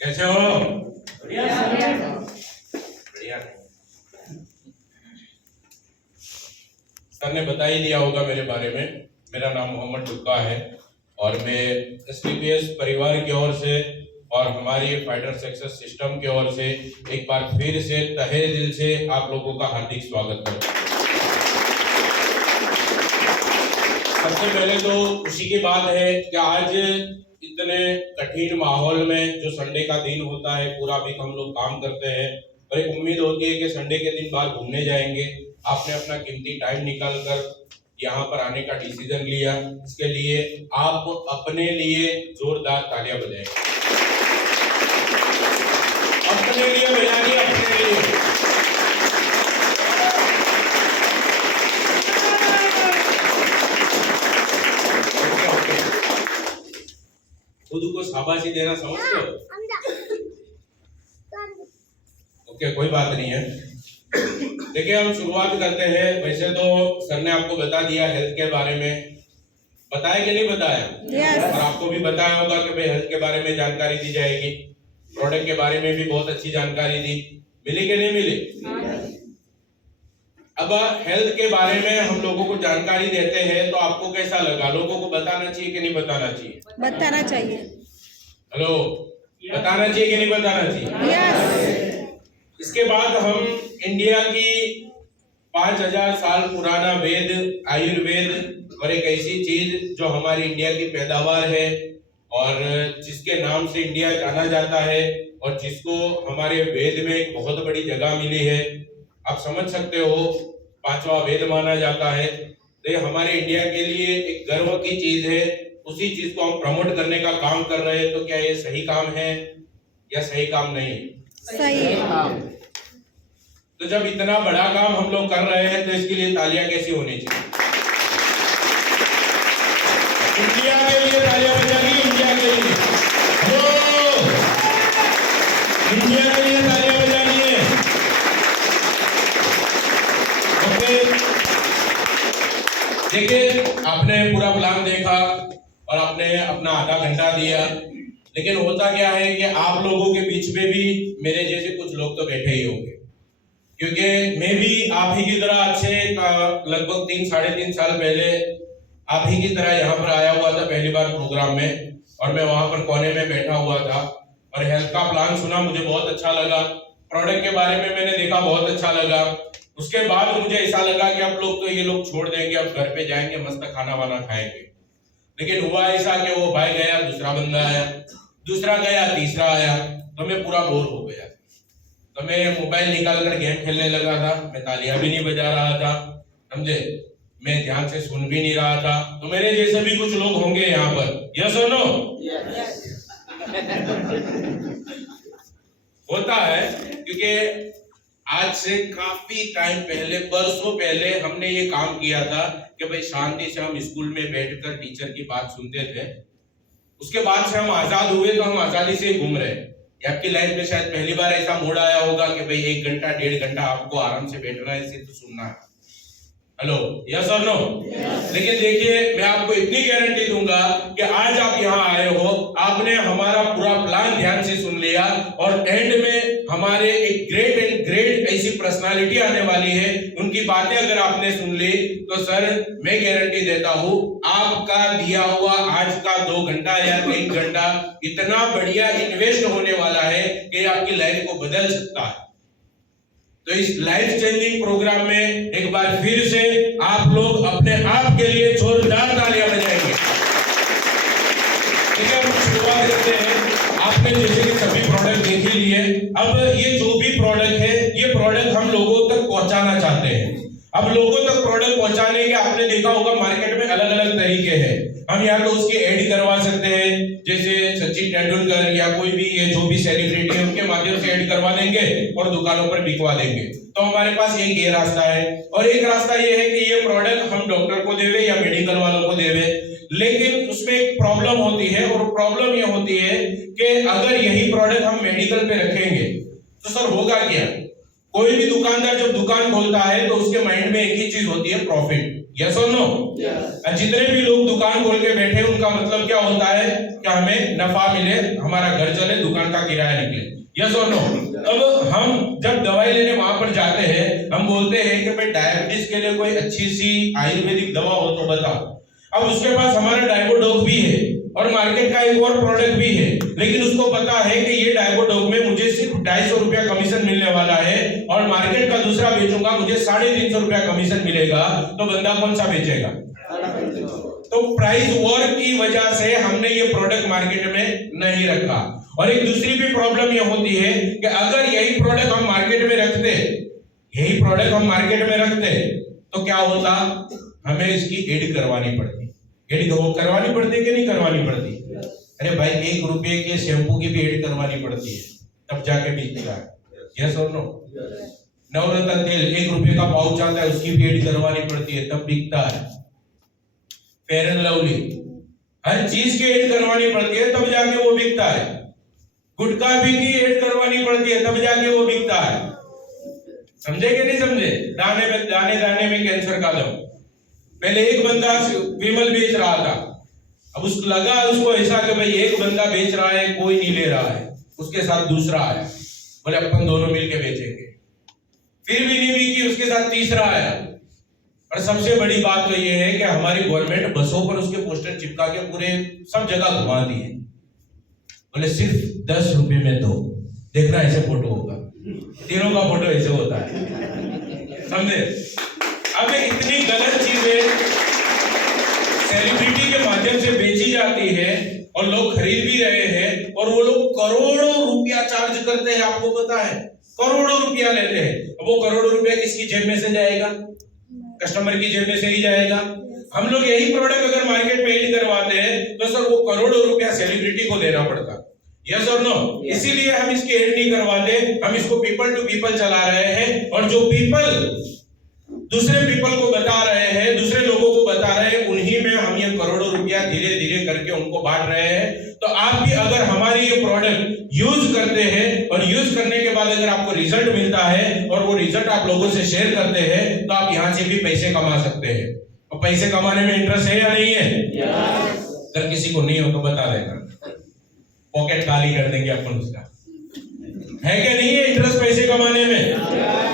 कैसे हो? बढ़िया। सर ने बता ही दिया होगा मेरे बारे में। मेरा नाम मोहम्मद टुक्का है और मैं एसटीपीएस परिवार की ओर से और हमारी फाइटर सक्सेस सिस्टम की ओर से एक बार फिर से तहे दिल से आप लोगों का हार्दिक स्वागत करता हूँ। सबसे पहले तो खुशी की बात है कि आज इतने कठिन माहौल में जो संडे का दिन होता है, पूरा वीक हम लोग काम करते हैं और एक उम्मीद होती है कि संडे के दिन बाहर घूमने जाएंगे। आपने अपना कीमती टाइम निकाल कर यहाँ पर आने का डिसीजन लिया, इसके लिए आप अपने लिए जोरदार तालियां बजाएं। अपने लिए बजाइए, अपने लिए। खुद को शाबाशी देना समझते हो? ओके, कोई बात नहीं है। देखिए, हम शुरुआत करते हैं। वैसे तो सर ने आपको बता दिया हेल्थ के बारे में, बताया कि नहीं बताया? और आपको भी बताया होगा कि भाई हेल्थ के बारे में जानकारी दी जाएगी। प्रोडक्ट के बारे में भी बहुत अच्छी जानकारी दी, मिली कि नहीं मिली? अब हेल्थ के बारे में हम लोगों को जानकारी देते हैं तो आपको कैसा लगा? लोगों को बताना चाहिए कि नहीं बताना चाहिए? बताना चाहिए। हेलो, बताना चाहिए कि नहीं बताना चाहिए? इसके बाद हम इंडिया की 5000 साल पुराना वेद आयुर्वेद और एक ऐसी चीज जो हमारी इंडिया की पैदावार है और जिसके नाम से इंडिया जाना जाता है और जिसको हमारे वेद में एक बहुत बड़ी जगह मिली है, आप समझ सकते हो, 5वां वेद माना जाता है। तो ये हमारे इंडिया के लिए एक गर्व की चीज है। उसी चीज को हम प्रमोट करने का काम कर रहे हैं। तो क्या ये सही काम है या सही काम नहीं? सही है। तो जब इतना बड़ा काम हम लोग कर रहे हैं तो इसके लिए तालियां कैसी होनी चाहिए? इंडिया के लिए तालियां बजाइए, इंडिया के लिए। इंडिया के लिए तालियां बजाइए। ओके, देखिए, आपने पूरा प्लान देखा और आपने अपना आधा घंटा दिया, लेकिन होता क्या है कि आप लोगों के बीच में भी मेरे जैसे कुछ लोग तो बैठे ही होंगे, क्योंकि मैं भी आप ही की तरह अच्छे लगभग 3-3.5 साल पहले आप ही की तरह यहाँ पर आया हुआ था पहली बार प्रोग्राम में, और मैं वहां पर कोने में बैठा हुआ था और हेल्थ का प्लान सुना, मुझे बहुत अच्छा लगा। प्रोडक्ट के बारे में मैंने देखा, बहुत अच्छा लगा। उसके बाद मुझे ऐसा लगा कि अब लोग तो ये लोग छोड़ देंगे, अब घर पे जाएंगे, मस्त खाना वाना खाएंगे। लेकिन हुआ ऐसा कि वो भाई गया, दूसरा बंदा आया, दूसरा गया, तीसरा आया, तो मैं पूरा बोर हो गया। तो मैं मोबाइल निकाल कर गेम खेलने लगा था। मैं तालियां भी नहीं बजा रहा था, समझे? मैं ध्यान से सुन भी नहीं रहा था। तो मेरे जैसे भी कुछ लोग होंगे यहाँ पर, यस और नो? होता है, क्योंकि आज से काफी टाइम पहले, बरसों पहले हमने ये काम किया था कि भाई शांति से हम स्कूल में बैठकर टीचर की बात सुनते थे। उसके बाद से हम आजाद हुए तो हम आजादी से घूम रहे हैं। आपकी लाइफ में शायद पहली बार ऐसा मोड़ आया होगा कि भाई 1 घंटा 1.5 घंटा आपको आराम से बैठना है, सिर्फ सुनना है। हेलो, यस और नो? लेकिन देखिए, मैं आपको इतनी गारंटी दूंगा कि आज आप यहाँ आए हो, आपने हमारा पूरा प्लान ध्यान से सुन लिया और एंड में हमारे एक ग्रेट एंड ग्रेट ऐसी पर्सनालिटी आने वाली है, उनकी बातें अगर आपने सुन ली तो सर मैं गारंटी देता हूँ आपका दिया हुआ आज का 2 घंटा या 3 घंटा इतना बढ़िया इन्वेस्ट होने वाला है कि आपकी लाइफ को बदल सकता है। तो इस लाइफ चेंजिंग प्रोग्राम में एक बार फिर से आप लोग अपने आप के लिए जोरदार तालियां बजाएंगे। ठीक है, हम शुरुआत करते हैं। आपने जैसे कि सभी प्रोडक्ट देख ही लिए। अब ये जो भी प्रोडक्ट है, ये प्रोडक्ट हम लोगों तक पहुंचाना चाहते हैं। अब लोगों तक प्रोडक्ट पहुंचाने के आपने देखा होगा मार्केट में अलग अलग तरीके हैं। हम या तो उसके ऐड करवा सकते हैं, जैसे सचिन तेंदुलकर या कोई भी ये जो भी सेलिब्रिटी है उनके माध्यम से ऐड करवा देंगे और दुकानों पर बिकवा देंगे। तो हमारे पास एक ये रास्ता है, और एक रास्ता ये है कि ये प्रोडक्ट हम डॉक्टर को देवे या मेडिकल वालों को देवे। लेकिन उसमें एक प्रॉब्लम होती है, और प्रॉब्लम ये होती है कि अगर यही प्रोडक्ट हम मेडिकल पे रखेंगे तो सर होगा क्या? कोई भी दुकानदार जब दुकान खोलता है तो उसके माइंड में एक ही चीज होती है, प्रॉफिट। यस और नो? जितने भी लोग दुकान खोल के बैठे उनका मतलब क्या होता है कि हमें नफा मिले, हमारा घर चले, दुकान का किराया निकले। यस और नो? अब हम जब दवाई लेने वहां पर जाते हैं, हम बोलते हैं कि भाई डायबिटीज के लिए कोई अच्छी सी आयुर्वेदिक दवा हो तो बताओ। अब उसके पास हमारा डायबोडोक भी है और मार्केट का एक और प्रोडक्ट भी है, लेकिन उसको पता है कि ये डायबोडोक में मुझे सिर्फ 250 रुपया कमीशन मिलने वाला है और मार्केट का दूसरा बेचूंगा मुझे 350 रुपया कमीशन मिलेगा, तो बंदा कौन सा बेचेगा? तो प्राइस वॉर की वजह से हमने ये प्रोडक्ट मार्केट में नहीं रखा। और एक दूसरी भी प्रॉब्लम ये होती है कि अगर यही प्रोडक्ट हम मार्केट में रखते तो क्या होता? हमें इसकी एड करवानी पड़ती। एड करवानी पड़ती कि नहीं करवानी पड़ती? अरे भाई 1 रुपए के शैम्पू की भी एड करवानी पड़ती है, तब जाके बिकता है। यस और नो? नवरत्न तेल 1 रुपए का पाउच आता है, उसकी भी एड करवानी पड़ती है, तब बिकता है। फेयर एंड लवली, हर चीज की एड करवानी पड़ती है, तब जाके वो बिकता है। गुटखा भी की एड करवानी पड़ती है, तब जाके वो बिकता है। समझे कि नहीं समझे? दाने में कैंसर का दम। पहले एक बंदा विमल बेच रहा था, अब उसको ऐसा कि भाई एक बंदा बेच रहा है, कोई नहीं ले रहा है, उसके साथ दूसरा आया, बोले अपन दोनों मिलके बेचेंगे, फिर भी नहीं बिकी, उसके साथ तीसरा आया। और सबसे बड़ी बात तो ये है कि हमारी गवर्नमेंट बसों पर उसके पोस्टर चिपका के पूरे सब जगह घुमा दिए, बोले सिर्फ 10 रुपए में दो, देखना ऐसे फोटो होगा, तीनों का फोटो ऐसे होता है। समझे? अब इतनी गलत चीजें सेलिब्रिटी के माध्यम से बेची जाती है और लोग खरीद भी रहे हैं, और वो लोग करोड़ों रुपया चार्ज करते हैं। आपको पता है, करोड़ों रुपया लेते हैं। अब वो करोड़ों रुपया किसकी जेब में से जाएगा? कस्टमर की जेब में से ही जाएगा। हम लोग यही प्रोडक्ट अगर मार्केट में एड करवाते हैं तो सर वो करोड़ों रुपया सेलिब्रिटी को देना पड़ता। यस और नो? इसीलिए हम इसकी एड नहीं करवाते, हम इसको पीपल टू पीपल चला रहे हैं। और जो पीपल दूसरे पीपल को बता रहे हैं, दूसरे लोगों को बता रहे हैं, उन्हीं में हम ये करोड़ों रुपया धीरे धीरे करके उनको बांट रहे हैं। तो आप भी अगर हमारी ये प्रोडक्ट यूज करते हैं और यूज करने के बाद अगर आपको रिजल्ट मिलता है और वो रिजल्ट आप लोगों से शेयर करते हैं, तो आप यहाँ से भी पैसे कमा सकते हैं। और पैसे कमाने में इंटरेस्ट है या नहीं है? अगर किसी को नहीं हो तो बता देना, पॉकेट खाली कर देंगे अपन उसका। है क्या नहीं है इंटरेस्ट पैसे कमाने में?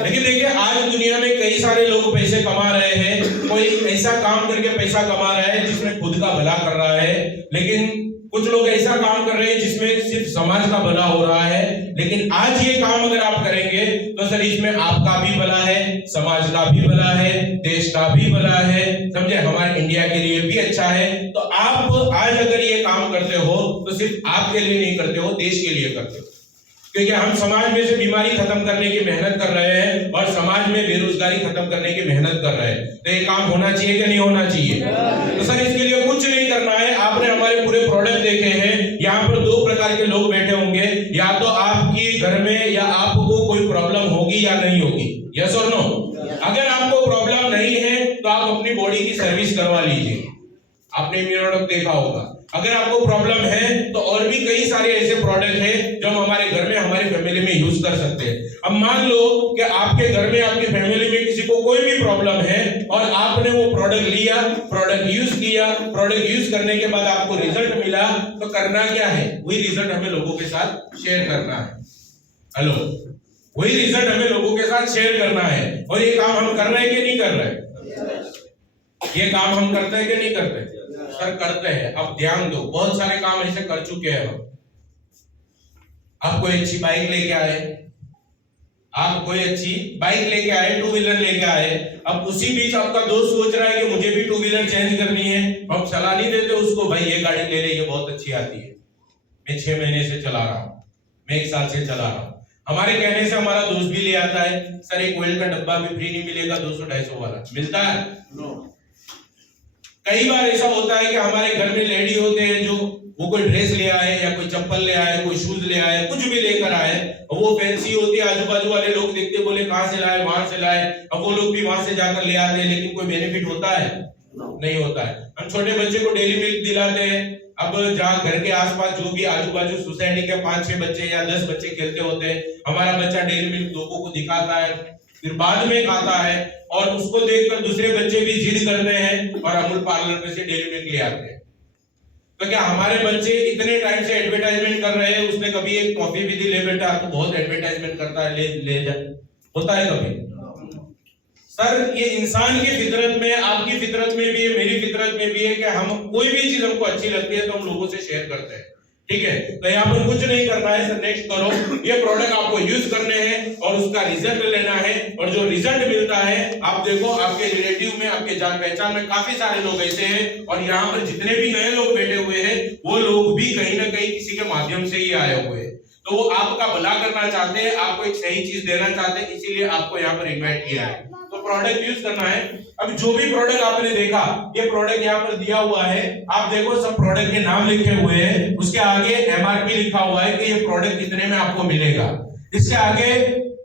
लेकिन देखिए आज दुनिया में कई सारे लोग पैसे कमा रहे हैं। कोई ऐसा काम करके पैसा कमा रहा है जिसमें खुद का भला कर रहा है, लेकिन कुछ लोग ऐसा काम कर रहे हैं जिसमें सिर्फ समाज का भला हो रहा है। लेकिन आज ये काम अगर आप करेंगे तो सर इसमें आपका भी भला है, समाज का भी भला है, देश का भी भला है, समझे, हमारे इंडिया के लिए भी अच्छा है। तो आप आज अगर ये काम करते हो तो सिर्फ आपके लिए नहीं करते हो, देश के लिए करते हो। क्योंकि हम समाज में से बीमारी खत्म करने की मेहनत कर रहे हैं और समाज में बेरोजगारी खत्म करने की मेहनत कर रहे हैं। तो ये काम होना चाहिए कि नहीं होना चाहिए? तो सर इसके लिए कुछ नहीं करना है। आपने हमारे पूरे प्रोडक्ट देखे हैं, यहाँ पर 2 प्रकार के लोग बैठे होंगे, या तो आपकी घर में या आपको कोई प्रॉब्लम होगी या नहीं होगी। यस और नो? अगर आपको प्रॉब्लम नहीं है तो आप अपनी बॉडी की सर्विस करवा लीजिए। आपने इम्यूनोडॉक देखा होगा। अगर आपको प्रॉब्लम है तो और भी कई सारे ऐसे प्रोडक्ट हैं जो हम हमारे घर में हमारी फैमिली में यूज कर सकते हैं। अब मान लो कि आपके घर में आपकी फैमिली में किसी को कोई भी प्रॉब्लम है और आपने वो प्रोडक्ट लिया, प्रोडक्ट यूज किया, प्रोडक्ट यूज करने के बाद आपको रिजल्ट मिला, तो करना क्या है? वही रिजल्ट हमें लोगों के साथ शेयर करना है। हेलो, वही रिजल्ट हमें लोगों के साथ शेयर करना है। और ये काम हम कर रहे हैं कि नहीं कर रहे? ये काम हम करते हैं कि नहीं करते? सर करते हैं। अब ध्यान दो, बहुत सारे काम ऐसे कर चुके हैं हम। आप कोई अच्छी बाइक लेके आए, आप कोई अच्छी बाइक लेके आए, 2 व्हीलर लेके आए। अब उसी बीच आपका दोस्त सोच रहा है कि मुझे भी 2 व्हीलर चेंज करनी है। हम सलाह नहीं देते उसको, भाई ये गाड़ी ले ले, ये बहुत अच्छी आती है, मैं 6 महीने से चला रहा हूँ, मैं 1 साल से चला रहा हूँ। हमारे कहने से हमारा दोस्त भी ले आता है, सर एक ऑयल का डब्बा भी फ्री नहीं मिलेगा, 200-250 वाला मिलता है। कई बार ऐसा होता है कि हमारे घर में लेडी होते हैं जो वो कोई ड्रेस ले आए या कोई चप्पल ले आए, कोई शूज ले आए, कुछ भी लेकर आए, वो फैंसी होती है, आजू बाजू वाले लोग देखते बोले कहां से लाए, वहां से लाए। अब वो लोग भी वहां से जाकर ले आते हैं, लेकिन कोई बेनिफिट होता है? नहीं होता है। हम छोटे बच्चे को डेली मिल्क दिलाते हैं। अब जहाँ घर के आसपास जो भी आजू बाजू सोसाइटी के 5-6 बच्चे या 10 बच्चे खेलते होते हैं, हमारा बच्चा डेली मिल्क लोगों को दिखाता है, फिर बाद में खाता है और उसको देखकर दूसरे बच्चे भी जिद करते हैं और अमूल पार्लर में से डेयरी मिल्क ले आते हैं। तो क्या हमारे बच्चे इतने टाइम से एडवर्टाइजमेंट कर रहे हैं, उसने कभी एक कॉफी भी दी, ले बेटा तू बहुत एडवर्टाइजमेंट करता है, ले ले जा, होता है कभी? सर ये इंसान की फितरत में, आपकी फितरत में भी है, मेरी फितरत में भी है कि हम कोई भी चीज हमको अच्छी लगती है तो हम लोगों से शेयर करते हैं, ठीक है? तो यहाँ पर कुछ नहीं करना है सर, नेक्स्ट करो, ये प्रोडक्ट आपको यूज करने हैं और उसका रिजल्ट लेना है, और जो रिजल्ट मिलता है आप देखो आपके रिलेटिव में, आपके जान पहचान में काफी सारे लोग ऐसे हैं, और यहाँ पर जितने भी नए लोग बैठे हुए हैं वो लोग भी कहीं ना कहीं किसी के माध्यम से ही आए हुए हैं, तो वो आपका भला करना चाहते हैं, आपको एक सही चीज देना चाहते हैं, इसीलिए आपको यहाँ पर इन्वाइट किया है। तो प्रोडक्ट यूज करना है। अब जो भी प्रोडक्ट आपने देखा, ये प्रोडक्ट यहाँ पर दिया हुआ है, आप देखो सब प्रोडक्ट के नाम लिखे हुए हैं, उसके आगे एमआरपी लिखा हुआ है कि ये प्रोडक्ट कितने में आपको मिलेगा, इसके आगे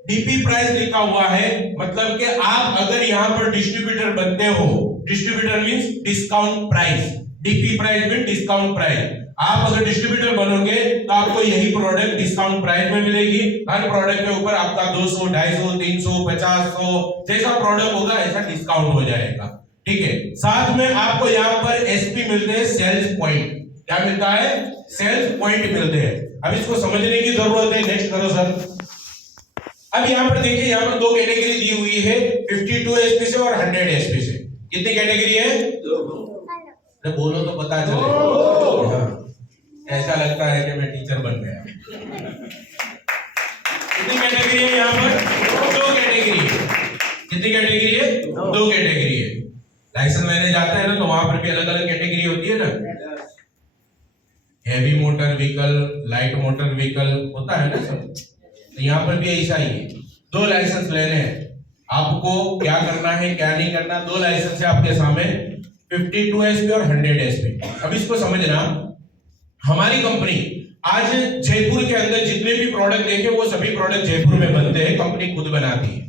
डीपी प्राइस लिखा हुआ है, मतलब कि आप अगर यहाँ पर डिस्ट्रीब्यूटर बनते हो, distributor means discount price, DP price means discount price, आप अगर डिस्ट्रीब्यूटर बनोगे तो आपको यही प्रोडक्ट डिस्काउंट प्राइस में मिलेगी। हर प्रोडक्ट के ऊपर आपका 200, 250, 300, 50, 100 जैसा प्रोडक्ट होगा ऐसा डिस्काउंट हो जाएगा, ठीक है? साथ में आपको यहाँ पर एसपी मिलते हैं, सेल्स पॉइंट। क्या मिलता है? सेल्स पॉइंट मिलते हैं। अब इसको समझने की जरूरत है, नेक्स्ट करो सर। अब यहाँ पर देखिए, यहाँ पर दो कैटेगरी दी हुई है, 52 एसपी से और 100 एसपी से। कितनी कैटेगरी है? तो बोलो तो पता चले। हाँ, ऐसा लगता है कि मैं टीचर बन गया। कितनी कैटेगरी है यहाँ पर? दो कैटेगरी है। कितनी कैटेगरी है? दो कैटेगरी है। लाइसेंस लेने जाता है ना तो वहां पर भी अलग अलग कैटेगरी होती है ना, heavy motor vehicle, light motor vehicle होता है ना सब, तो यहाँ पर भी ऐसा ही है। दो लाइसेंस लेने हैं आपको, क्या करना है क्या नहीं करना, दो लाइसेंस है आपके सामने, 52 एसपी और 100 एसपी। अब इसको समझना, हमारी कंपनी आज जयपुर के अंदर जितने भी प्रोडक्ट देखे वो सभी प्रोडक्ट जयपुर में बनते हैं, कंपनी खुद बनाती है,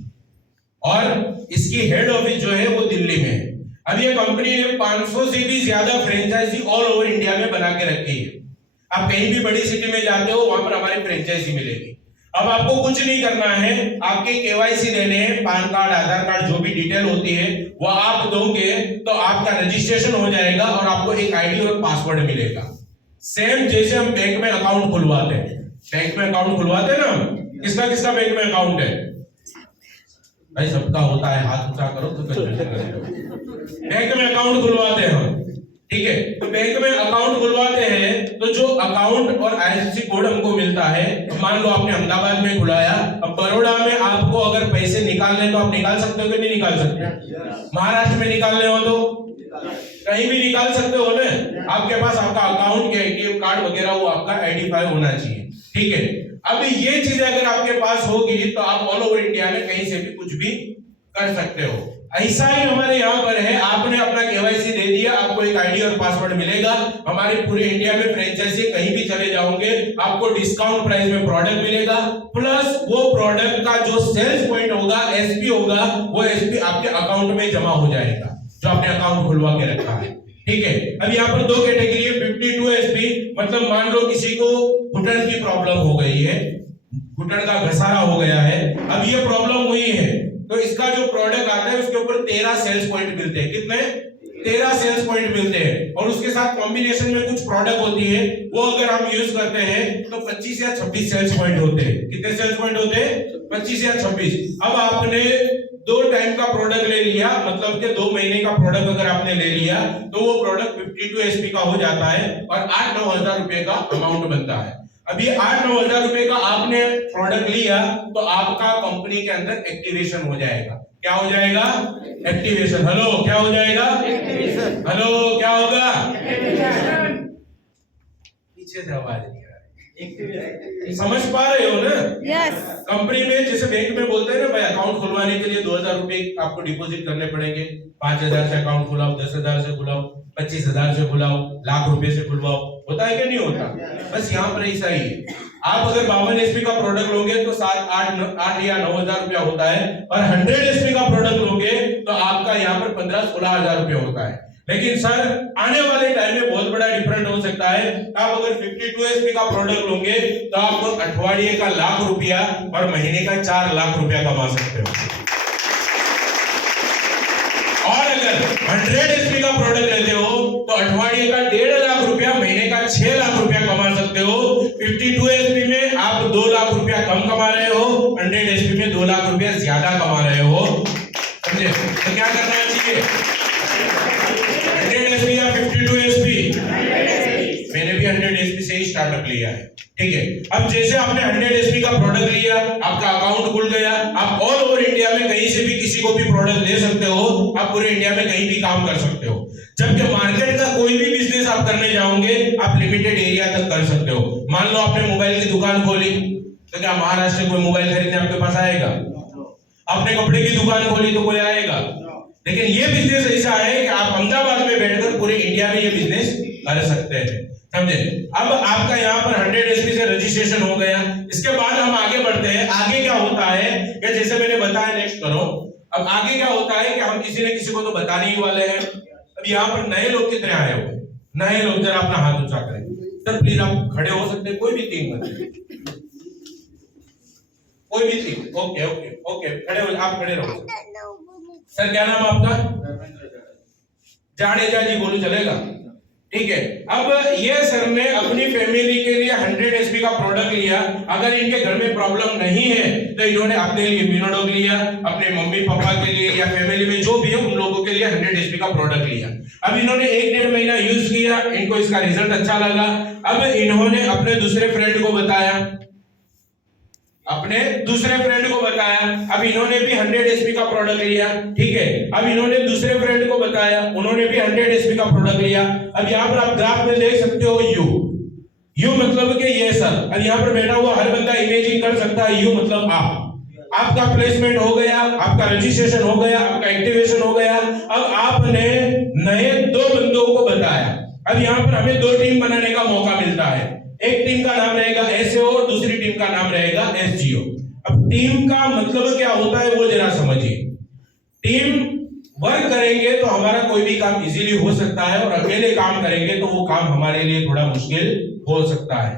और इसकी हेड ऑफिस जो है वो दिल्ली में है। अब ये कंपनी ने 500 से भी ज्यादा फ्रेंचाइजी ऑल ओवर इंडिया में बना के रखी है। आप कहीं भी बड़ी सिटी में जाते हो वहां पर हमारी फ्रेंचाइजी मिलेगी। अब आपको कुछ नहीं करना है, आपके केवाईसी देने हैं, पैन कार्ड, आधार कार्ड, जो भी डिटेल होती है वो आप दोगे तो आपका रजिस्ट्रेशन हो जाएगा और आपको एक आईडी और पासवर्ड मिलेगा। सेम जैसे हम बैंक में अकाउंट खुलवाते हैं, बैंक में अकाउंट खुलवाते हैं ना, किसका किसका बैंक में अकाउंट है भाई? सबका होता है, हाथ ऊंचा करो तो बैंक में अकाउंट खुलवाते हैं हम, ठीक है? तो बैंक में अकाउंट खुलवाते हैं तो जो अकाउंट और आईएफएससी कोड हमको मिलता है, तो मान लो आपने अहमदाबाद में खुलाया, अब बड़ौदा में आपको अगर पैसे निकालने तो आप निकाल सकते हो कि नहीं निकाल सकते? महाराष्ट्र में निकालने हो तो कहीं भी निकाल सकते हो ना। आपके पास आपका अकाउंट के एटीएम कार्ड वगैरह वो आपका आइडेंटिफाई होना चाहिए, ठीक है? अब ये चीज अगर आपके पास होगी तो आप ऑल ओवर इंडिया में कहीं से भी कुछ भी कर सकते हो। ऐसा ही हमारे यहाँ पर है, आपने अपना केवाईसी दे दिया, आपको एक आईडी और पासवर्ड मिलेगा। हमारे पूरे इंडिया में फ्रेंचाइजी कहीं भी चले जाओगे आपको डिस्काउंट प्राइस में प्रोडक्ट मिलेगा, प्लस वो प्रोडक्ट का जो सेल्स पॉइंट होगा, एसपी होगा, वो एसपी आपके अकाउंट में जमा हो जाएगा जो आपने अकाउंट खुलवा के रखा है, ठीक है? अब यहाँ पर दो कैटेगरी है, 52 एसपी, मतलब मान लो किसी को घुटन की प्रॉब्लम हो गई है, घुटन का घसारा हो गया है, अब ये प्रॉब्लम हुई है, तो इसका जो प्रोडक्ट आता है उसके ऊपर 13 सेल्स पॉइंट मिलते हैं। कितने? 13 सेल्स पॉइंट मिलते हैं, और उसके साथ कॉम्बिनेशन में कुछ प्रोडक्ट होती है, वो अगर हम यूज करते हैं तो 25 या 26 सेल्स पॉइंट होते हैं। कितने सेल्स पॉइंट होते हैं? 25 या 26। अब आपने 2 टाइम का प्रोडक्ट ले लिया, मतलब कि 2 महीने का प्रोडक्ट अगर आपने ले लिया तो वो प्रोडक्ट 52 एसपी का हो जाता है और 8-9 हजार रुपए का अमाउंट बनता है। अब ये 8-9 हजार रुपए का आपने प्रोडक्ट लिया तो आपका कंपनी के अंदर एक्टिवेशन हो जाएगा। क्या हो जाएगा? एक्टिवेशन। हेलो, क्या हो जाएगा? एक्टिवेशन। हेलो, क्या होगा? एक्टिवेशन। पीछे से आवाज नहीं आ रही, समझ पा रहे हो ना? यस। कंपनी में जैसे बैंक में बोलते हैं ना भाई, अकाउंट खुलवाने के लिए 2000 रुपए आपको डिपॉजिट करने पड़ेंगे, 5000 से अकाउंट खुलाओ, 10,000 से खुलाओ, 25,000 से खुलाओ, लाख रुपए से खुलवाओ, होता है क्या? नहीं होता। बस यहाँ पर ऐसा ही है। आप अगर 52 एसपी का प्रोडक्ट लोगे तो 7-8 या 9 हजार रुपया होता है, और 100 एसपी का प्रोडक्ट लोगे तो आपका यहाँ पर 15-16 हजार रुपया होता है। लेकिन सर आने वाले टाइम में बहुत बड़ा डिफरेंट हो सकता है। आप अगर 52 एसपी का प्रोडक्ट लोगे तो आप अठवाडिये का 1 लाख रुपया और महीने का 4 लाख रुपया कमा सकते हो। 100 एचपी का प्रोडक्ट लेते हो तो अठवाडिये का 1.5 लाख रुपया, महीने का 6 लाख रुपया कमा सकते हो। 52 एचपी में आप 2 लाख रुपया कम कमा रहे हो, 100 एचपी में 2 लाख रुपया ज्यादा कमा रहे हो। समझे? तो क्या करना चाहिए? 100 एचपी या 52 एचपी? मैंने भी 100 एचपी से ही स्टार्टअप लिया है, ठीक है। अब जैसे आपने 100 एचपी का प्रोडक्ट लिया, आपका अकाउंट खुल गया, आप ऑल ओवर इंडिया में कहीं से भी किसी को भी प्रोडक्ट दे सकते हो, आप पूरे इंडिया में कहीं भी काम कर सकते हो। जबकि मार्केट का कोई भी बिजनेस आप करने जाओगे, आप लिमिटेड एरिया तक कर सकते हो। मान लो आपने मोबाइल की दुकान खोली, तो क्या महाराष्ट्र में कोई मोबाइल खरीदने आपके पास आएगा? आपने कपड़े की दुकान खोली तो कोई आएगा? लेकिन ये बिजनेस ऐसा है कि आप अहमदाबाद में बैठकर पूरे इंडिया में ये बिजनेस कर सकते हैं। समझे? अब आपका यहाँ पर 100 एचपी से रजिस्ट्रेशन हो गया। इसके बाद हम आगे बढ़ते हैं। आगे क्या होता है कि जैसे मैंने बताया, नेक्स्ट करो। अब आगे क्या होता है कि हम किसी न किसी को तो बताने ही वाले हैं। अब यहाँ पर नए लोग कितने आए हुए? नए लोग जरा अपना हाथ ऊंचा करें सर, प्लीज। आप खड़े हो सकते हैं, कोई भी 3 बंदे, कोई भी 3। ओके ओके ओके, खड़े हो, आप खड़े रहो। सर क्या नाम आपका? जाडेजा जी बोलो, चलेगा? ठीक है। अब ये सर ने अपनी फैमिली के लिए 100 एचपी का प्रोडक्ट लिया। अगर इनके घर में प्रॉब्लम नहीं है तो इन्होंने अपने लिए मिनोडॉग लिया, अपने मम्मी पापा के लिए या फैमिली में जो भी है उन लोगों के लिए 100 एचपी का प्रोडक्ट लिया। अब इन्होंने 1-1.5 महीना यूज किया, इनको इसका रिजल्ट अच्छा लगा। अब इन्होंने अपने दूसरे फ्रेंड को बताया, अपने दूसरे फ्रेंड को बताया। अब इन्होंने भी 100 एचपी का प्रोडक्ट लिया, ठीक है। अब इन्होंने दूसरे फ्रेंड को बताया, उन्होंने भी 100 एचपी का प्रोडक्ट लिया। अब यहाँ पर आप ग्राफ में देख सकते हो यू मतलब कि ये सर। अब यहाँ पर बैठा हुआ हर बंदा इमेजिन कर सकता है, यू मतलब आप। आपका प्लेसमेंट हो गया, आपका रजिस्ट्रेशन हो गया, आपका एक्टिवेशन हो गया। अब आपने नए 2 बंदों को बताया। अब यहाँ पर हमें 2 टीम बनाने का मौका मिलता है। एक टीम का नाम रहेगा एसओ और दूसरी टीम का नाम रहेगा एसजीओ। अब टीम का मतलब क्या होता है वो जरा समझिए। टीम वर्क करेंगे तो हमारा कोई भी काम इजीली हो सकता है, और अकेले काम करेंगे तो वो काम हमारे लिए थोड़ा मुश्किल हो सकता है।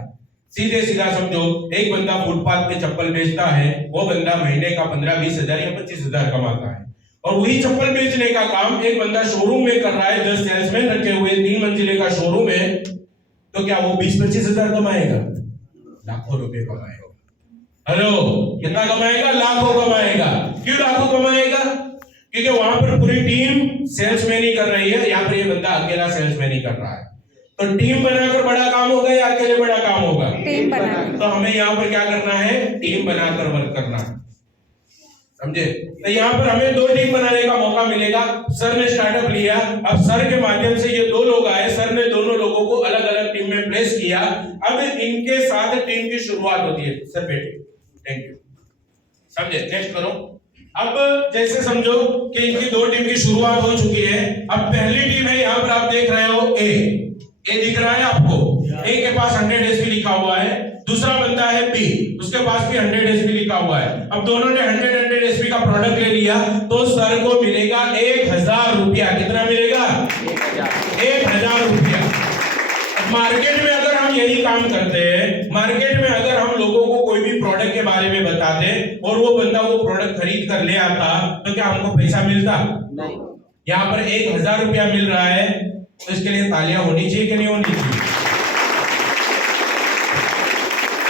सीधे सीधा समझो, एक बंदा फुटपाथ पे चप्पल बेचता है, वो बंदा महीने का 15-20 हजार या 25 हजार कमाता है। और वही चप्पल बेचने का काम एक बंदा शोरूम में कर रहा है, 10 सेल्समैन रखे हुए, 3 मंजिले का शोरूम है, तो क्या वो 20-25 हजार कमाएगा? लाखों रुपए कमाएगा। हेलो, कितना कमाएगा? लाखों कमाएगा। क्यों लाखों कमाएगा? क्योंकि वहां पर पूरी टीम सेल्समैन ही कर रही है, यहाँ पर ये बंदा अकेला सेल्समैन ही कर रहा है। तो टीम बनाकर बड़ा काम होगा या अकेले बड़ा काम होगा? टीम बनाकर। तो हमें यहाँ पर क्या करना है? टीम बनाकर वर्क करना है। समझे? तो यहाँ पर हमें 2 टीम बनाने का मौका मिलेगा। सर ने स्टार्टअप लिया, अब सर के माध्यम से ये 2 लोग आए, सर ने दोनों लोगों को अलग अलग टीम में प्लेस किया। अब इनके साथ टीम की शुरुआत होती है। सर बैठिए, थैंक यू। समझे? नेक्स्ट करो। अब जैसे समझो कि इनकी 2 टीम की शुरुआत हो चुकी है। अब पहली टीम है, यहाँ पर आप देख रहे हो ए दिख रहा है आपको? ए के पास 100 एचपी लिखा हुआ है। दूसरा बंदा है बी, उसके पास भी 100 एचपी लिखा हुआ है। अब दोनों ने 100 एचपी का प्रोडक्ट ले लिया, तो सर को मिलेगा 1000 रुपया। कितना मिलेगा? 1000 रुपया। मार्केट में अगर हम यही काम करते हैं, मार्केट में अगर हम लोगों को कोई भी प्रोडक्ट के बारे में बताते और वो बंदा वो प्रोडक्ट खरीद कर ले आता, तो क्या हमको पैसा मिलता? नहीं। यहाँ पर 1000 रुपया मिल रहा है, तो इसके लिए तालियां होनी चाहिए कि नहीं होनी चाहिए?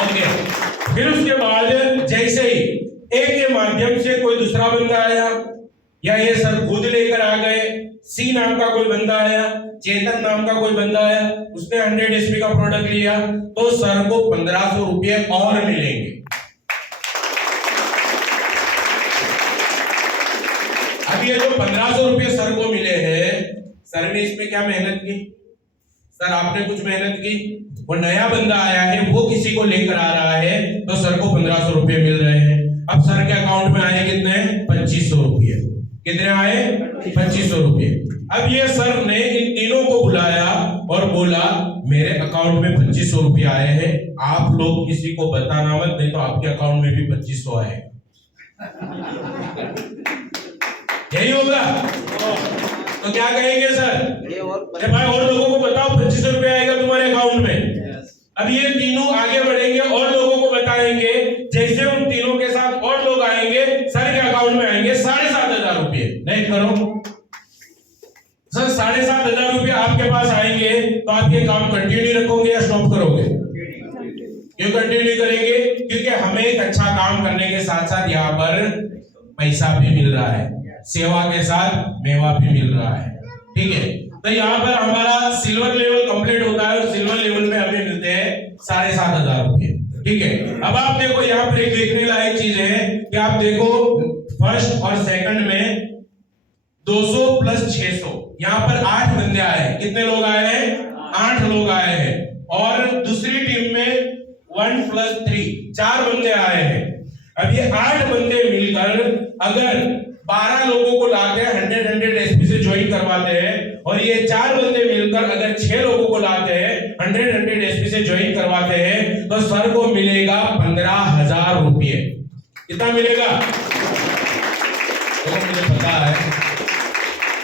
ओके। फिर उसके बाद जैसे ही ए के माध्यम से कोई दूसरा बंदा आया, या ये सर खुद लेकर आ गए, सी नाम का कोई बंदा आया, चेतन नाम का कोई बंदा आया, उसने 100 एचपी का प्रोडक्ट लिया, तो सर को 1500 रुपये और मिलेंगे। अब ये जो 1500 रुपये सर को मिले हैं, सर ने इसमें क्या मेहनत की? सर आपने कुछ मेहनत की, वो नया बंदा आया है, वो किसी को लेकर आ रहा है, तो सर को 1500 रुपये मिल रहे हैं। अब सर के अकाउंट में आए कितने? 2500 रुपये। कितने आए? 2500 रुपये। अब ये सर ने इन तीनों को बुलाया और बोला, मेरे अकाउंट में 2500 रुपये आए हैं, आप लोग किसी को बताना मत, नहीं तो आपके अकाउंट में भी 2500 आएगा। यही होगा? तो क्या कहेंगे सर? अरे भाई और लोगों को बताओ 2500 रुपये आएगा तुम्हारे अकाउंट में। अब ये तीनों आगे बढ़ेंगे और लोगों को बताएंगे, जैसे उन तीनों के साथ और लोग आएंगे, सर के अकाउंट में आएंगे 7500 रुपये। नहीं करो, काम कंटिन्यू रखोगे या स्टॉप करोगे? क्यों कंटिन्यू करेंगे? क्योंकि हमें एक अच्छा काम करने के साथ साथ यहाँ पर पैसा भी मिल रहा है, सेवा के साथ मेवा भी मिल रहा है। ठीक है, तो यहाँ पर हमारा सिल्वर लेवल कंप्लीट होता है और सिल्वर लेवल में हमें मिलते हैं 7,500 रुपये। ठीक है, अब आप देखो यहाँ पर एक देखने लायक चीज है कि आप देखो फर्स्ट और सेकंड में 200 प्लस 600, यहाँ पर 8 बंदे आए हैं। कितने लोग आए हैं? 8 लोग आए हैं। और दूसरी टीम में 1 प्लस 3 4 बंदे आए हैं। अब ये 8 बंदे मिलकर अगर 12 लोगों को लाके 100 एसपी से ज्वाइन करवाते हैं और ये 4 बंदे मिलकर अगर 6 लोगों को लाते हैं 100 एसपी से ज्वाइन करवाते हैं तो सर को मिलेगा 15,000 रुपये। कितना मिलेगा? तो मुझे पता है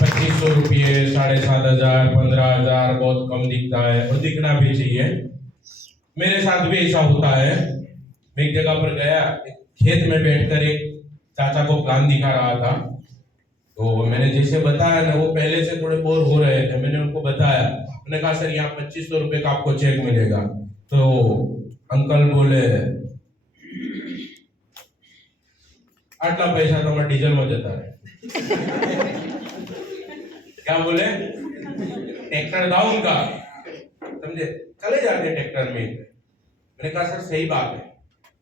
2500 रुपये, 7,500, 15,000 बहुत कम दिखता है और दिखना भी चाहिए। मेरे साथ भी ऐसा होता है। मैं एक जगह पर गया, खेत में बैठकर एक चाचा को प्लान दिखा रहा था। तो मैंने जैसे बताया ना, वो पहले से थोड़े बोर हो रहे थे। मैंने उनको बताया, मैंने कहा सर यहाँ 2500 रुपये का आपको चेक मिलेगा। तो अंकल बोले आटला पैसा तो मैं डीजल में देता है। क्या बोले? ट्रैक्टर था उनका, समझे, चले जाते ट्रैक्टर में। मैंने कहा सर सही बात है,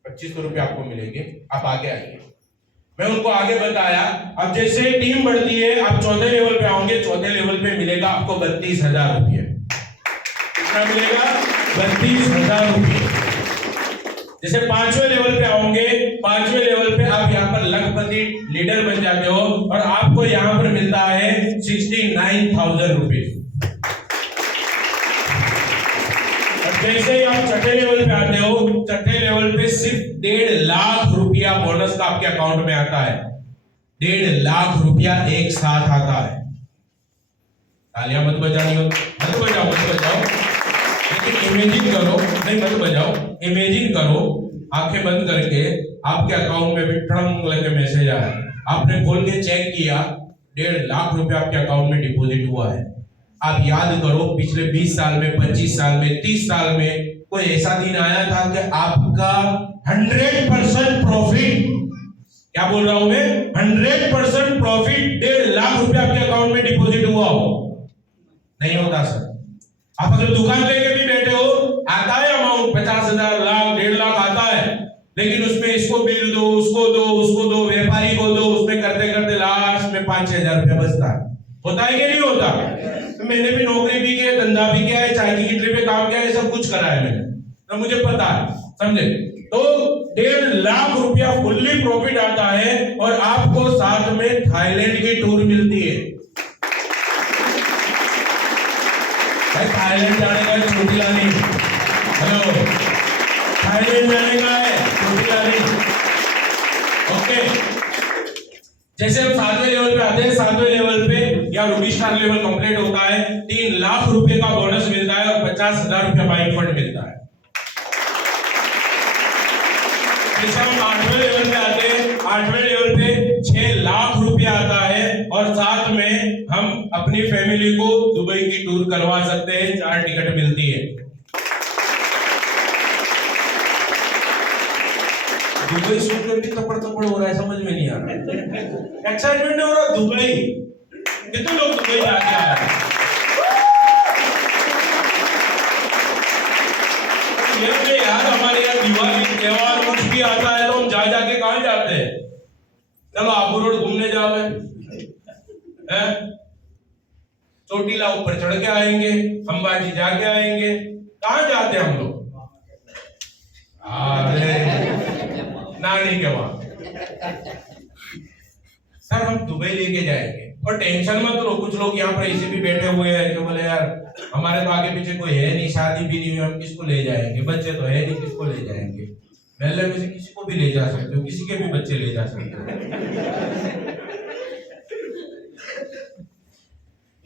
2500 रुपये आपको मिलेंगे, आप आगे आइए। मैं उनको आगे बताया। अब जैसे टीम बढ़ती है, आप 4थे लेवल पे आओगे, 4थे लेवल पे मिलेगा आपको 32,000 रुपये। कितना मिलेगा? 32,000 रुपये। जैसे 5वें लेवल पे आओगे, 5वें लेवल पे आप यहाँ पर लखपति लीडर बन जाते हो और आपको यहाँ पर मिलता है 69,000 रुपये। जैसे ही आप 6ठे लेवल पे आते हो, 6ठे लेवल पे सिर्फ 1.5 लाख रुपया बोनस का आपके अकाउंट में आता है। 1.5 लाख रुपया एक साथ आता है। तालियां मत बजानी हो, मत बजाओ। लेकिन इमेजिन करो, नहीं मत बजाओ, इमेजिन करो आंखें बंद करके आपके अकाउंट में भी ठड़ंग लगे मैसेज आया, आपने खोल के चेक किया, 1.5 लाख रुपया आपके अकाउंट में डिपॉजिट हुआ है। आप याद करो पिछले 20 साल में, 25 साल में, 30 साल में कोई ऐसा दिन आया था कि आपका 100% प्रॉफिट, क्या बोल रहा हूं मैं, 100% प्रॉफिट 1.5 लाख रुपया आपके अकाउंट में डिपॉजिट हुआ हो? नहीं होता सर। आप अगर दुकान लेके भी बैठे हो, आता है अमाउंट 50,000, लाख, 1.5 लाख आता है, लेकिन उसमें इसको बिल दो, उसको दो, व्यापारी को दो, उसमें करते करते लास्ट में 5-6 हजार रुपया बचता है। होता है कि नहीं होता? तो मैंने भी नौकरी भी की है, धंधा भी किया है, चाय की किटली पे काम किया है, सब कुछ करा है मैंने, तो मुझे पता है, समझे। तो 1.5 लाख रुपया फुल्ली प्रॉफिट आता है और आपको साथ में थाईलैंड की टूर मिलती है। थाईलैंड जाने का है, छोटी लानी। हेलो, थाईलैंड जाने का है, छोटी लानी। ओके, जैसे हम 7वें लेवल पे आते हैं, 7वें लेवल पे या रूबी स्टार लेवल कंप्लीट होता है, 3 लाख रुपए का बोनस मिलता है और 50,000 रुपया बाइक फंड मिलता है। जैसे हम 8वें लेवल पे आते हैं, 8वें लेवल पे 6 लाख रुपया आता है और साथ में हम अपनी फैमिली को दुबई की टूर करवा सकते हैं, 4 टिकट मिलती है। दुबई सुनकर भी तपड़ हो रहा है, समझ में नहीं आ रहा, एक्साइटमेंट नहीं हो रहा। दुबई, कितने लोग दुबई जाके आ रहे हैं? यार हमारे यहाँ दिवाली त्योहार कुछ भी आता है तो हम जाके कहाँ जाते हैं? चलो आबू रोड घूमने जाओ, चोटीला ऊपर चढ़ के आएंगे, अंबाजी जाके आएंगे, कहाँ जाते हैं हम लोग? नानी के वहां। सर हम दुबई लेके जाएंगे और टेंशन मत लो। कुछ लोग यहाँ पर ऐसे भी बैठे हुए हैं जो बोले यार हमारे तो आगे पीछे कोई है नहीं, शादी भी नहीं हुई, हम किसको ले जाएंगे, बच्चे तो है नहीं, किसको ले जाएंगे? महल्ले में से किसी को भी ले जा सकते हो, किसी के भी बच्चे ले जा सकते हो,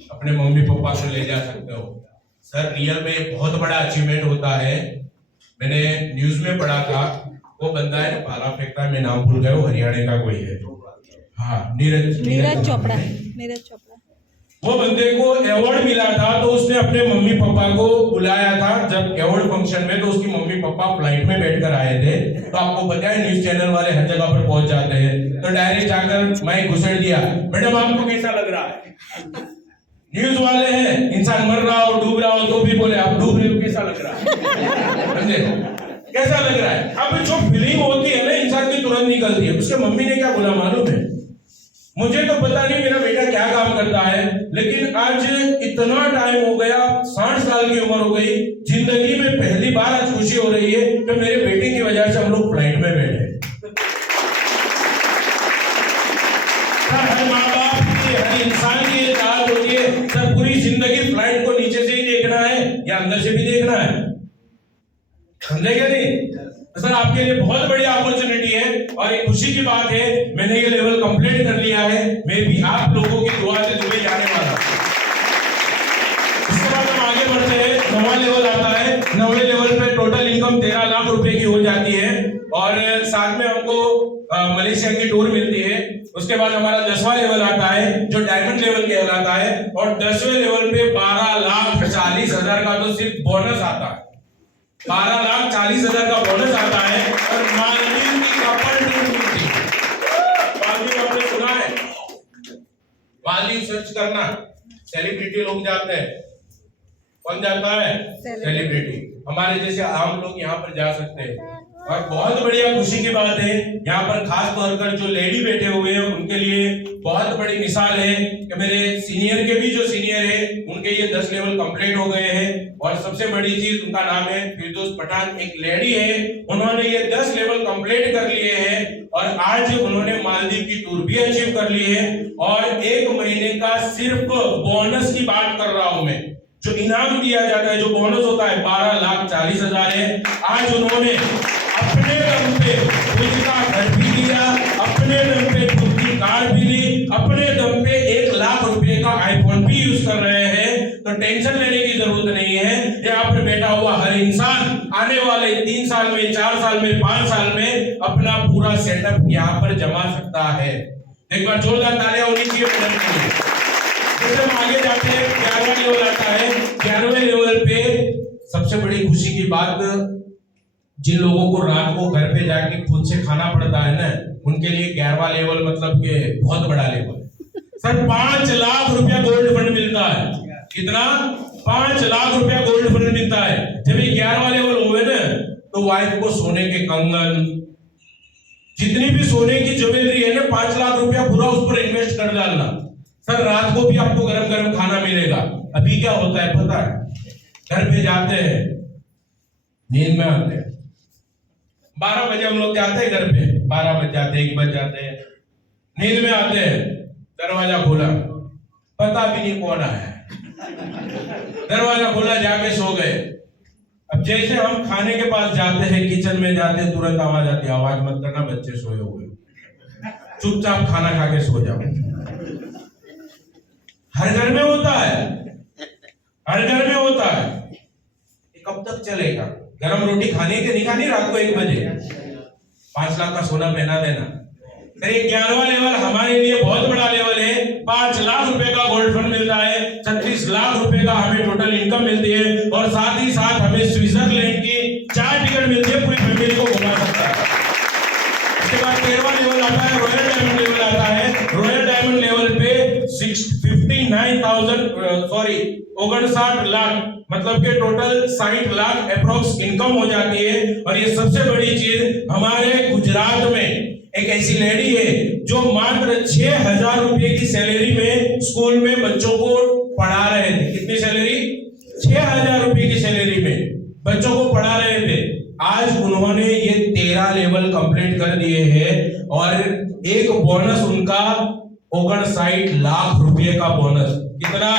अपने मम्मी पापा को ले जा सकते हो। सर रियल में बहुत बड़ा अचीवमेंट होता है। मैंने न्यूज में पढ़ा था, वो बंदा है भाला फेंकता है, मैं नाम भूल गया, वो हरियाणा का कोई है, हाँ नीरज चोपड़ा। वो बंदे को अवार्ड मिला था तो उसने अपने मम्मी पापा को बुलाया था जब अवार्ड फंक्शन में, तो उसकी मम्मी पापा फ्लाइट में बैठकर आए थे। तो आपको पता है न्यूज चैनल वाले हर जगह पर पहुंच जाते हैं, तो डायरेक्ट जाकर माइक घुसेड़ दिया, मैडम आपको कैसा लग रहा है? न्यूज वाले हैं, इंसान मर रहा हो डूब रहा हो तो भी बोले आप डूब रहे हो, कैसा लग रहा है? समझे? कैसा लग रहा है? अब जो फीलिंग होती है ना इंसान की तुरंत निकलती है। उसके मम्मी ने क्या बोला मालूम है? मुझे तो पता नहीं मेरा बेटा क्या काम करता है, लेकिन आज इतना टाइम हो गया, 60 साल की उम्र हो गई, जिंदगी में पहली बार आज खुशी हो रही है कि मेरे बेटे की वजह से हम लोग फ्लाइट में बैठे। हर माँ बाप की, हर इंसान की ये चाहत होती है सर पूरी जिंदगी फ्लाइट को नीचे से ही देखना है या अंदर से भी देखना है, समझे क्या नहीं? सर आपके लिए बहुत बड़ी अपॉर्चुनिटी है और एक खुशी की बात है, मैंने ये लेवल कंप्लीट कर लिया है, मैं भी आप लोगों की दुआ से दुबई जाने वाला हूं। इसके बाद हम आगे बढ़ते हैं, 9वां लेवल आता है। 9वें लेवल पे टोटल इनकम 13 लाख रुपए की हो जाती है और साथ में हमको मलेशिया की टूर मिलती है। उसके बाद हमारा 10वां लेवल आता है जो डायमंड लेवल कहलाता है और 10वें लेवल पे 12,40,000 का तो सिर्फ बोनस आता है। 12,40,000 का बोनस आता है और मालदीव की कपल टूर मिलती है। मालदीव आपने सुना है? मालदीव सर्च करना, सेलिब्रिटी लोग जाते हैं। कौन जाता है? सेलिब्रिटी। हमारे जैसे आम लोग यहाँ पर जा सकते हैं और बहुत बढ़िया खुशी की बात है, यहाँ पर खास तौर पर जो लेडी बैठे हुए हैं उनके लिए बहुत बड़ी मिसाल है कि मेरे सीनियर के भी जो सीनियर है उनके ये 10 लेवल कंप्लीट हो गए हैं और सबसे बड़ी चीज उनका नाम है फिरदौस पठान, एक लेडी है, उन्होंने ये 10 लेवल कंप्लीट कर लिए हैं और आज उन्होंने मालदीव की टूर भी अचीव कर ली है। और 1 महीने का सिर्फ बोनस की बात कर रहा हूं मैं, जो इनाम दिया जाता है, जो बोनस होता है 12,40,000 है। आज उन्होंने अपने दम पे खुद का घर भी लिया, अपने दम पे खुद की कार भी ली, अपने दम पे 1 लाख रुपए का आईफोन भी यूज कर रहे हैं। तो टेंशन लेने की जरूरत नहीं है। यहाँ पर बैठा हुआ हर इंसान आने वाले 3 साल में, 4 साल में, 5 साल में अपना पूरा सेटअप यहाँ पर जमा सकता है। एक बार जोरदार तालियां होनी चाहिए मैडम के लिए। जैसे हम आगे जाते हैं, 11वां लेवल आता है। 11वें लेवल पे सबसे बड़ी खुशी की बात, जिन लोगों को रात को घर पे जाके खुद से खाना पड़ता है ना, उनके लिए 11वां लेवल मतलब के बहुत बड़ा लेवल। सर 5 लाख रुपया गोल्ड फंड मिलता है। कितना? 5 लाख रुपया गोल्ड फंड मिलता है। जब ये 11वां लेवल होवे ना तो वाइफ को सोने के कंगन, जितनी भी सोने की ज्वेलरी है ना, 5 लाख रुपया पूरा उस पर इन्वेस्ट कर डालना। सर रात को भी आपको गरम गरम खाना मिलेगा। अभी क्या होता है पता है? घर पे जाते हैं, नींद में आते हैं, 12 बजे हम लोग जाते हैं घर पे, 12 बज जाते हैं, 1 बज जाते हैं, नींद में आते हैं, दरवाजा खोला, पता भी नहीं कौन आया, दरवाजा खोला, जाके सो गए। अब जैसे हम खाने के पास जाते हैं, किचन में जाते हैं, तुरंत आवाज आती है, आवाज मत करना, बच्चे सोए हुए, चुपचाप खाना खा के सो जाओ। हर घर में होता है, हर घर में होता है। कब तक चलेगा? गरम रोटी खाने के नहीं खानी रात को 1 बजे, 5 लाख का सोना पहना देना। तो ये 11वां लेवल हमारे लिए बहुत बड़ा लेवल है। 5 लाख रुपए का गोल्ड फंड मिलता है, 36 लाख रुपए का हमें टोटल इनकम मिलती है और साथ ही साथ हमें स्विट्जरलैंड की 4 टिकट मिलती है, पूरी फैमिली को घुमा सकता है। इसके बाद 13वां लेवल आता है, रॉयल डायमंड लेवल आता है। रॉयल डायमंड लेवल पे 59 लाख मतलब के टोटल 60 लाख अप्रोक्स इनकम हो जाती है। और ये सबसे बड़ी चीज, हमारे गुजरात में एक ऐसी लेडी है जो मात्र 6,000 रुपए की सैलरी में स्कूल में बच्चों को पढ़ा रहे थे। कितनी सैलरी? 6,000 रुपए की सैलरी में बच्चों को पढ़ा रहे थे। आज उन्होंने ये 13 लेवल कंप्लीट कर दिए हैं और एक बोनस उनका 59 लाख रुपए का बोनस। कितना?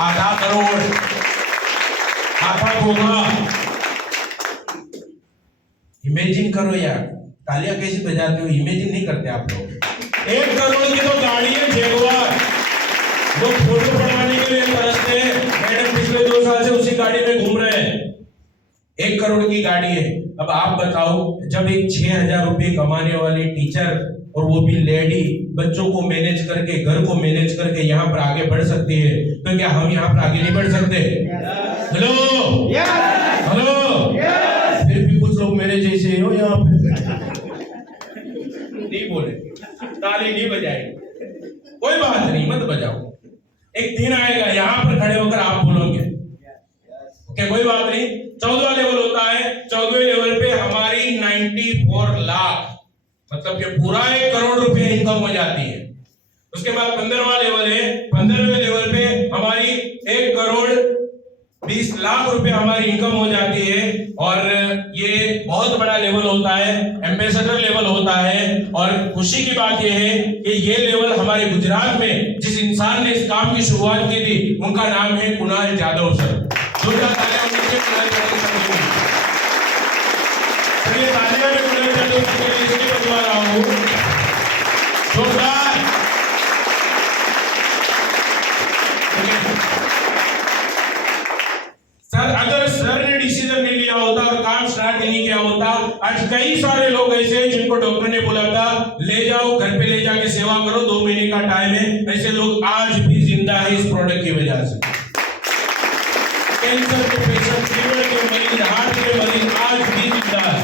आधा करोड़, आधा होगा। इमेजिन करो यार, तालियां कैसे बजाते हो, इमेजिन नहीं करते आप लोग। 1 करोड़ की तो गाड़ी है जगुआर, लोग फोटो बनवाने के लिए तरसते हैं। मैडम पिछले 2 साल से उसी गाड़ी में घूम रहे हैं। 1 करोड़ की गाड़ी है। अब आप बताओ, जब एक 6,000 रुपए कमाने वाली टीचर और वो भी लेडी बच्चों को मैनेज करके, घर को मैनेज करके यहाँ पर आगे बढ़ सकती है, तो क्या हम यहाँ पर आगे नहीं बढ़ सकते? हेलो हेलो, फिर भी कुछ लोग मेरे जैसे हो यहाँ पे नहीं बोले, ताली नहीं बजाएंगे। कोई बात नहीं, मत बजाओ। एक दिन आएगा यहाँ पर खड़े होकर आप बोलोगे, ओके कोई बात नहीं। 14वां लेवल होता है। 14वें लेवल पे हमारी 94 लाख, मतलब कि पूरा 1 करोड़ रुपए इनकम हो जाती है। उसके बाद 15वां लेवल है। 15वें लेवल पे हमारी 1 करोड़ 20 लाख रुपए हमारी इनकम हो जाती है। और ये बहुत बड़ा लेवल होता है, एम्बेसडर लेवल होता है। और खुशी की बात यह है कि ये लेवल हमारे गुजरात में जिस इंसान ने इस काम की शुरुआत की थी, उनका नाम है कुणाल जाधव सर। जोरदार तालियां उनके कुणाल जाधव सर के लिए। चलिए तालियां में कुणाल जाधव सर के लिए इसलिए बजवा रहा हूं, जोरदार। सर अगर सर ने डिसीजन नहीं लिया होता और काम स्टार्ट नहीं किया होता, आज कई सारे लोग ऐसे हैं जिनको डॉक्टर ने बोला था ले जाओ घर पे ले जाके सेवा करो, 2 महीने का टाइम है, ऐसे लोग आज भी जिंदा है इस प्रोडक्ट की वजह से। कैंसर के पेशेंट, लीवर के मरीज, हार्ट के मरीज आज भी जिंदा है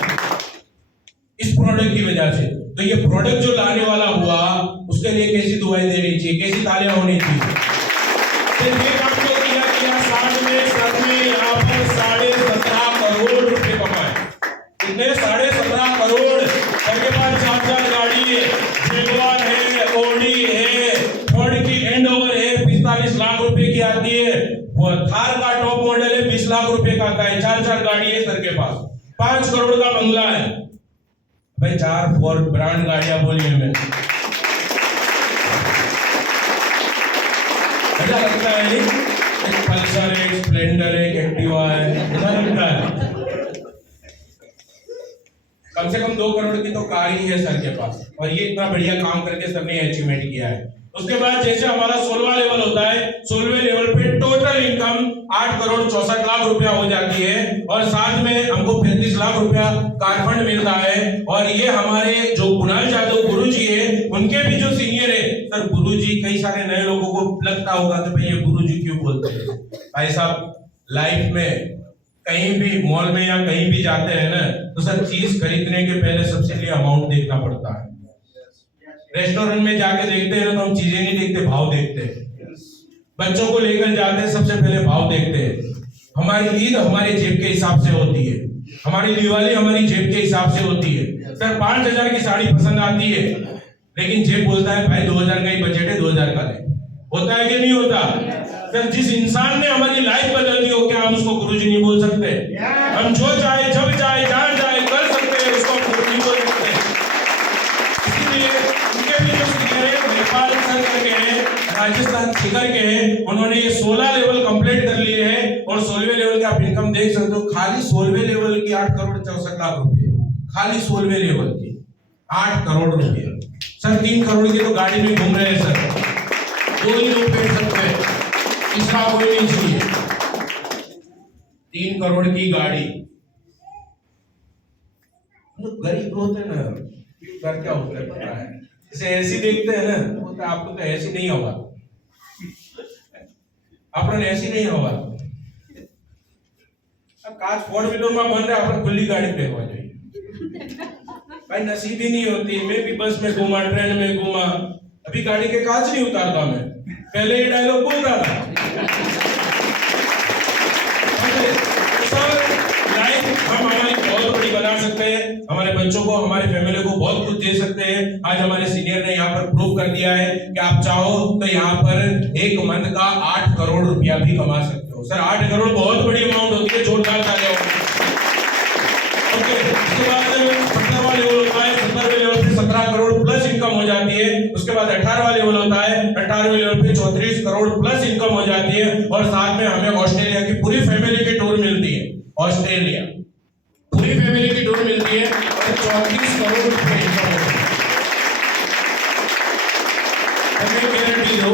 इस प्रोडक्ट की वजह से। तो ये प्रोडक्ट जो लाने वाला हुआ, उसके लिए कैसी दुआएं देनी चाहिए, कैसी तालियां होनी चाहिए। ये काम जो किया 60 में सर ने यहाँ पर 17.5 करोड़ रुपए कमाए। कितने? 17.5 करोड़। सबके पास 4 गाड़ी है, जेगुआर है, ओडी है, फोर्ड की एंडोवर है, 45 लाख रुपए की आती है। वो थार का टॉप मॉडल है, 20 लाख रुपए का आता है। 4 गाड़ी है सर के पास। 5 करोड़ का बंगला है भाई। 4 फोर्ड ब्रांड गाड़ियां बोलिए मैं, अच्छा लगता है? एक पल्सर है, एक स्प्लेंडर है, एक एक्टिवा है, अच्छा लगता है? कम से कम 2 करोड़ की तो कार ही है सर के पास। और ये इतना बढ़िया काम करके सर ने अचीवमेंट किया है। उसके बाद जैसे हमारा 16वां लेवल होता है, 16वें लेवल पे टोटल इनकम 8 करोड़ 64 लाख रुपया हो जाती है। और साथ में हमको 35 लाख रुपया कार फंड मिलता है। और ये हमारे जो कुणाल जाधव गुरुजी है, उनके भी जो सीनियर है सर, गुरुजी, कई सारे नए लोगों को लगता होगा कि भाई ये गुरुजी क्यों बोलते हैं। भाई साहब, लाइफ में कहीं भी मॉल में या कहीं भी जाते हैं ना, तो सर चीज खरीदने के पहले सबसे लिए अमाउंट देखना पड़ता है। रेस्टोरेंट में जाके देखते हैं तो हम चीजें नहीं देखते, भाव देखते हैं। बच्चों को लेकर जाते हैं, सबसे पहले भाव देखते हैं। हमारी ईद हमारे जेब के हिसाब से होती है, हमारी दिवाली हमारी जेब के हिसाब से होती है। सर 5,000 की साड़ी पसंद आती है, लेकिन जेब बोलता है भाई 2,000 का ही बजट है, 2,000 का ले। होता है कि नहीं होता? सर जिस इंसान ने हमारी लाइफ बदल दी हो, क्या हम उसको गुरुजी नहीं बोल सकते? हम जो चाहे, जब चाहे, जहां चाहे कर सकते हैं, उसको हम गुरुजी बोल सकते हैं। इसीलिए उनके भी जो सीनियर है, नेपाल सर करके हैं, राजस्थान शिखर के हैं, उन्होंने ये 16 लेवल कंप्लीट कर लिए हैं। और 16वें लेवल की आप इनकम देख सकते हो, खाली 16वें लेवल की 8 करोड़ 64 लाख रुपए, खाली 16वें लेवल की 8 करोड़ रुपए। सर 3 करोड़ की तो गाड़ी में घूम रहे हैं सर, 2 ही लोग बैठ सकते हैं, इसका कोई नहीं चाहिए। 3 करोड़ की गाड़ी, गरीब होते हैं ना, घर क्या होता है पता है, जैसे ऐसी देखते हैं ना, तो आपको तो ऐसी नहीं होगा, अपन ऐसी नहीं होगा। अब कांच फोर्ड विंडो में बन रहा है, अपन खुली गाड़ी पे हो जाएगी भाई, नसीब ही नहीं होती। मैं भी बस में घूमा, ट्रेन में घूमा, अभी गाड़ी के कांच नहीं उतारता मैं, पहले ये डायलॉग बोल रहा था। लाइफ हम हमारी बहुत बड़ी बना सकते हैं, हमारे बच्चों को, हमारे फैमिली को बहुत कुछ दे सकते हैं। आज हमारे सीनियर ने यहाँ पर प्रूव कर दिया है कि आप चाहो तो यहाँ पर एक मंथ का 8 करोड़ रुपया भी कमा सकते हो। सर 8 करोड़ बहुत बड़ी अमाउंट होती है, जोरदार तालियां हो। ओके, उसके बाद 17वां लेवल होता है, 17वें लेवल पे 17 करोड़ प्लस इनकम हो जाती है। उसके बाद 18वां लेवल होता है, 18वें लेवल पे 34 करोड़ प्लस इनकम हो जाती है। और साथ में हमें ऑस्ट्रेलिया की पूरी फैमिली की टूर मिलती है, ऑस्ट्रेलिया पूरी फैमिली की टूर मिलती है और 34 करोड़ रुपए इनकम होती है। हमें गारंटी दो,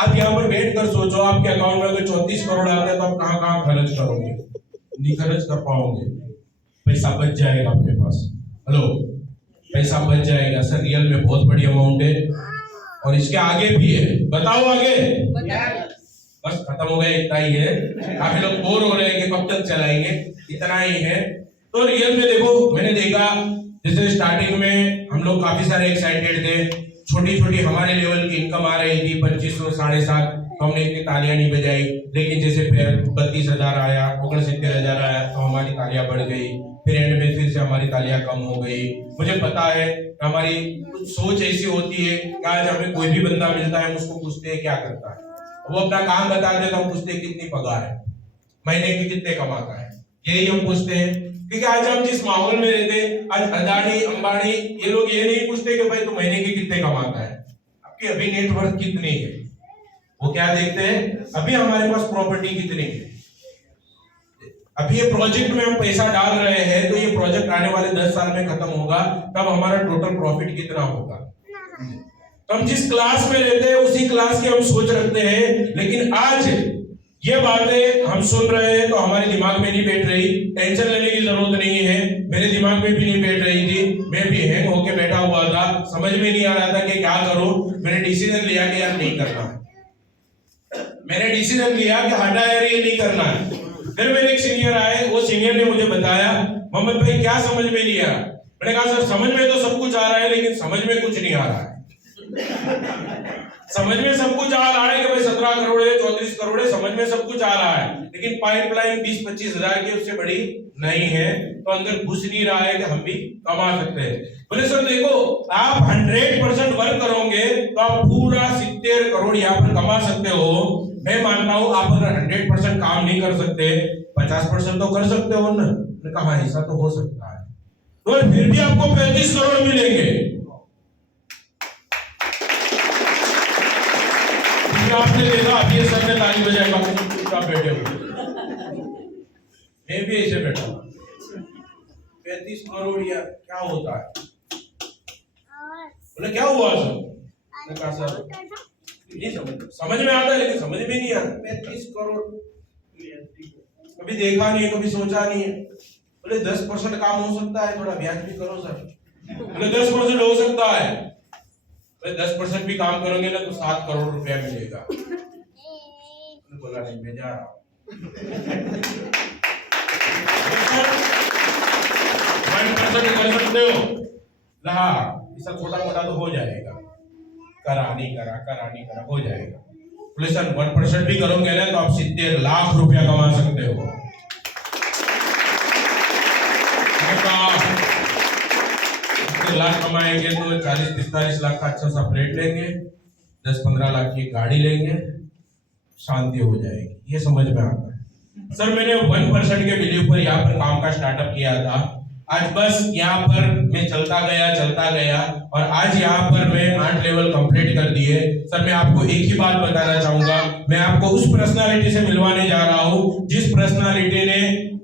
आप यहाँ पर बैठ कर सोचो, आपके अकाउंट में अगर 34 करोड़ आते हैं तो आप कहाँ कहाँ खर्च करोगे? नहीं खर्च कर पाओगे। पैसा बच जाएगा आपके पास। हेलो, पैसा बच जाएगा सर, रियल में बहुत बड़ी अमाउंट है और इसके आगे भी है। बताओ आगे। बस खत्म हो गया, इतना ही है। काफी लोग बोर हो रहे हैं कि कब तक चलाएंगे, इतना ही है। तो रियल में देखो, मैंने देखा जैसे स्टार्टिंग में हम लोग काफी सारे एक्साइटेड थे, छोटी छोटी हमारे लेवल की इनकम आ रही थी 2500 7,500, तो हमने इतनी तालियां नहीं बजाई। लेकिन जैसे फिर 32,000 आया, 69,000 आया, तो हमारी तालियां बढ़ गई। फिर एंड में फिर से हमारी तालियां कम हो गई। मुझे पता है कि हमारी कुछ सोच ऐसी होती है कि आज हमें कोई भी बंदा मिलता है, हम उसको पूछते हैं क्या करता है, वो अपना काम बताते हैं तो हम पूछते हैं कितनी पगार है, महीने की कितने कमाता है, यही हम पूछते हैं। क्योंकि आज हम जिस माहौल में रहते हैं, आज अदानी अंबानी ये लोग ये नहीं पूछते कि भाई तू महीने के कितने कमाता है, आपकी अभी नेटवर्थ कितनी है, वो क्या देखते हैं अभी हमारे पास प्रॉपर्टी कितनी है। अभी ये प्रोजेक्ट में हम पैसा डाल रहे हैं, तो ये प्रोजेक्ट आने वाले 10 साल में खत्म होगा, तब हमारा टोटल प्रॉफिट कितना होगा। तो हम जिस क्लास में रहते हैं उसी क्लास की हम सोच रखते हैं, लेकिन आज ये बातें हम सुन रहे हैं तो हमारे दिमाग में नहीं बैठ रही। टेंशन लेने की जरूरत नहीं है, मेरे दिमाग में भी नहीं बैठ रही थी, मैं भी हैंग होके बैठा हुआ था, समझ में नहीं आ रहा था कि क्या करूं। मैंने डिसीजन लिया कि यार नहीं करना है, मैंने डिसीजन लिया कि हटा यार ये नहीं करना है। फिर मेरे एक सीनियर आए, वो सीनियर ने मुझे बताया मोहम्मद भाई क्या समझ में नहीं आ रहा। मैंने कहा सर समझ में तो सब कुछ आ रहा है, लेकिन समझ में कुछ नहीं आ रहा है। समझ में सब कुछ आ रहा है कि भाई 17 करोड़ है, 34 करोड़ है, समझ में सब कुछ आ रहा है, लेकिन पाइपलाइन 20-25 हजार की उससे बड़ी नहीं है, तो अंदर घुस नहीं रहा है कि हम भी कमा सकते हैं। बोले सर देखो, आप 100% वर्क करोगे तो आप पूरा 70 करोड़ यहाँ पर कमा सकते हो। मैं मानता हूं आप अगर 100% काम नहीं कर सकते, 50% तो कर सकते हो ना। मैंने कहा ऐसा तो हो सकता है, तो फिर भी आपको 35 करोड़ मिलेंगे। आपने देखा अभी सर ने ताली बजाई, बाकी चुपचाप बैठे हुए, मैं भी ऐसे बैठा। 35 करोड़ यार क्या होता है। बोले क्या हुआ सर, मैंने कहा सर नहीं समझ में आता है, लेकिन समझ में नहीं आता। 35 करोड़ कभी देखा नहीं है, कभी सोचा नहीं है। बोले 10% काम हो सकता है, थोड़ा ब्याज भी करो सर। बोले 10% हो सकता है, 10% भी काम करोगे ना तो 7 करोड़ रुपया मिलेगा। बोला नहीं मैं जा रहा हूं। 1% कर सकते हो, ला ऐसा छोटा मोटा तो हो जाएगा, करा नहीं करा हो जाएगा। बोले सर 1% भी करोगे ना तो आप 70 लाख रुपया कमा सकते हो। लाख कमाएंगे तो 40-45 लाख का अच्छा सा फ्लैट लेंगे, 10-15 लाख की गाड़ी लेंगे, शांति हो जाएगी। ये समझ में आता है। सर मैंने 1% के बिलीव पर यहाँ पर काम का स्टार्टअप किया था। आज बस यहाँ पर मैं चलता गया और आज यहाँ पर मैं 8 लेवल कंप्लीट कर दिए। सर मैं आपको एक ही बात बताना चाहूंगा, मैं आपको उस पर्सनालिटी से मिलवाने जा रहा हूँ जिस पर्सनालिटी ने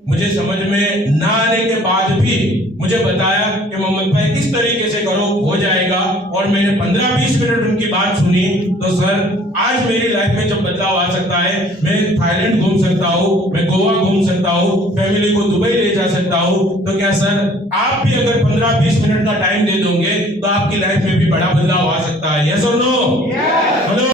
मुझे समझ में ना आने के बाद भी मुझे बताया कि मोहम्मद भाई इस तरीके से करो हो जाएगा। और मैंने 15-20 मिनट उनकी बात सुनी, तो सर आज मेरी लाइफ में जब बदलाव आ सकता है, मैं थाईलैंड घूम सकता हूँ, मैं गोवा घूम सकता हूँ, फैमिली को दुबई ले जा सकता हूँ, तो क्या सर आप भी अगर 15-20 मिनट का टाइम दे दोगे तो आपकी लाइफ में भी बड़ा बदलाव आ सकता है। यस और नो?